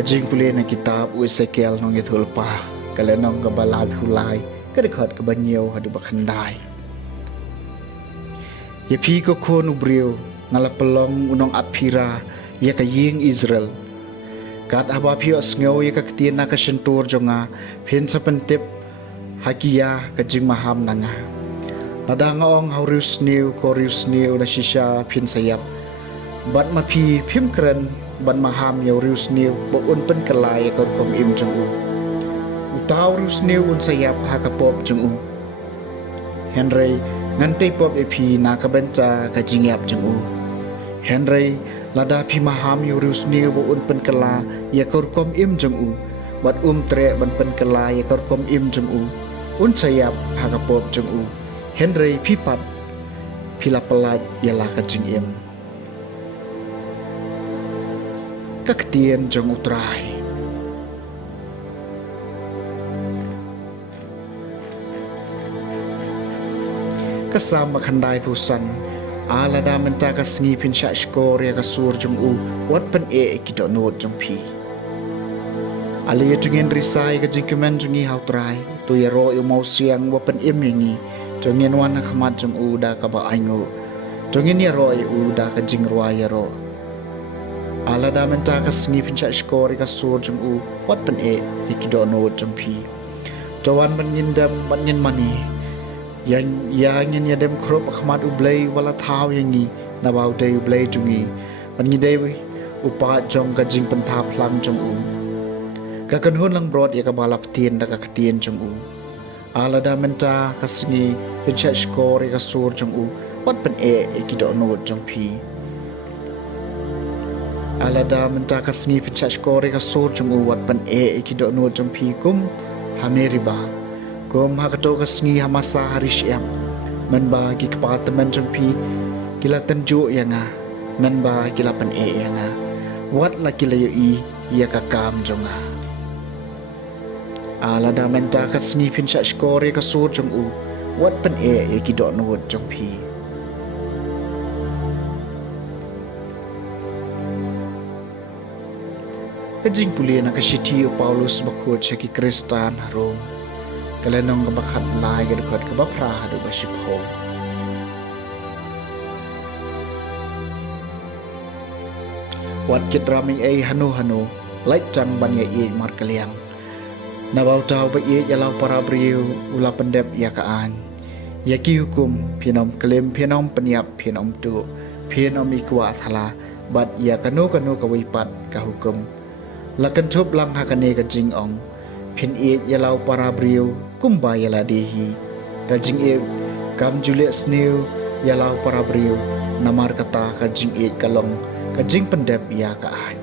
Kajing pulih na kitab Ezekiel nong itul pa kalenong kabalab hulay kadikot kabanyaw hadu bakhanday. Yapi ko kon ubriyo ngalapalong unong apira ya kaying Israel. Kat abapyo asngaw ya kaktiyan na kasentur jonga pin sa pentip hakiya kajing maham na nga. Nadangaong haurius niyo korius niyo na sisya pin sayap. Bat mapi pim keren ban maham yaw rius niu baun pen kelai kor kom im jong u utaw rius niu un sayap hakapop jong u Henry ngantai pop epi na kabenca kajingyap jong u Henry lada pi maham yaw rius niu baun pen kela ya kor kom im jong u bat tre ban pen kela ya kor kom im jong u un sayap hakapop jong u Henry pipat pila pelat yalah kajing im kaktian jong utrai. Kasama khandai pusan, alada menta kasngi pin sya skor ya kasur jong u, wat pen kidok not jong pi. Ali jongin risai ka jingkemen jongi hautrai, tu ya ro yu mau siang wa pen yangi, jongin wan khamat jong u da ka ba aingo, jongin ya ro yu da ka jingrwa ya ro. Alada menta kasngi pincha skor ka sur jong u wat pen ikidono jong pi jawan menyindam manyin mani yang ngin yadem krop khmat ublei wala thau yangi nabau dei ublei jungi menyidei upa jong ka jing pentha phlang jong u ka kanhun lang brod ya ka balap tien da ka tien jong u alada menta kasngi pincha skor ka sur jong u wat pen ikidono jong pi alada menta kasngi pincha skor ka sur jong u wat pen ikidok no jong pi kum hameriba kum hakato kasngi hamasa harishyam menba ki departemen jong pi kila tenju yanga menba kila pen yanga wat la kila yi ya ka kam jonga alada menta kasngi pincha skor ka sur jong u wat pen ikidok no jong pi kajing pulih na kasiti Paulus bakut sa Kristan harom kalenong kabakhat lai gadukot kabapra hadu basipho wat kit raming hanu like jang banya mar kaliang nabaw taw ba yalaw para briu ula pendep ya kaan yaki hukum pinom kelim pinom peniap pinom tu pinom ikwa thala bat ya kanu kawipat ka hukum lakan thop lang hakane ka jing ong phin yalau para briu kumba yala dehi ka jing kam juliet snew yalau para briu namar kata ka jing kalong ka jing pendep ya ka an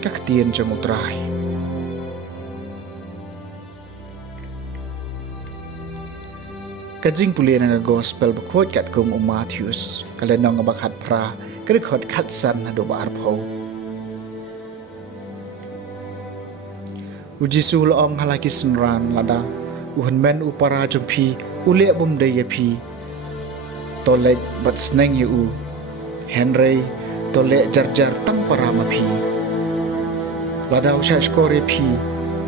kaktian jong utrai ka jing pulih na gospel bakot kat kum Matthews kalenong bakhat pra kedekot katsan na doba arpaw. Uji sulong halaki senran lada, uhun men upara jompi, ule bumde yapi. Tolek bat seneng yu, Henry tolek jar tang para mapi. Lada usha skore pi,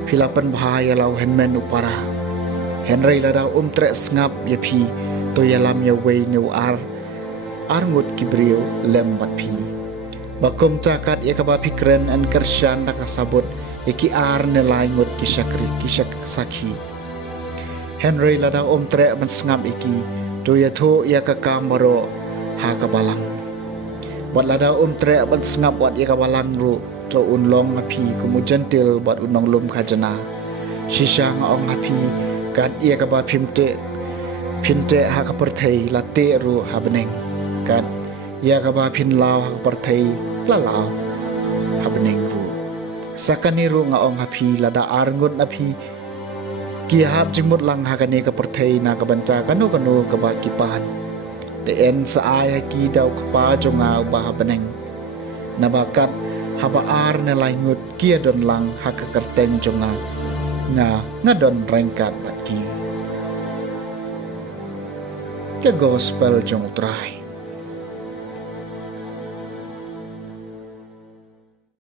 pilapan bahaya lau henmen upara. Henry lada trek sengap yapi, to yalam ya wei new arngut kibrio lembat pi bakom cakat ya kaba pikren an kersyan nakasabot iki nelai ngut kisak sakhi Henry lada trek men sengap iki tu ya thu ya ka kamaro ha ka balang buat lada tre ban sngap buat ya ka balang ru to unlong ngapi kumu gentil buat unong lum khajana shisha ngaong ngapi kat ya ka ba phinte ha ka perthei la te ru ha beneng kat ya ka ba phin lao ha ka perthei la lao ha beneng ru sakani ru ngaong ngapi lada arngut napi ki hab jingmut lang ha ka ne ka perthei na ka banta kanu ka ba kipan te en sa ai ha ki daw ka pa jonga ba ha beneng na bakat haba ar na laingut kia don lang ha ka kerteng jonga nga don rengkat bat ki ke gospel jong utrai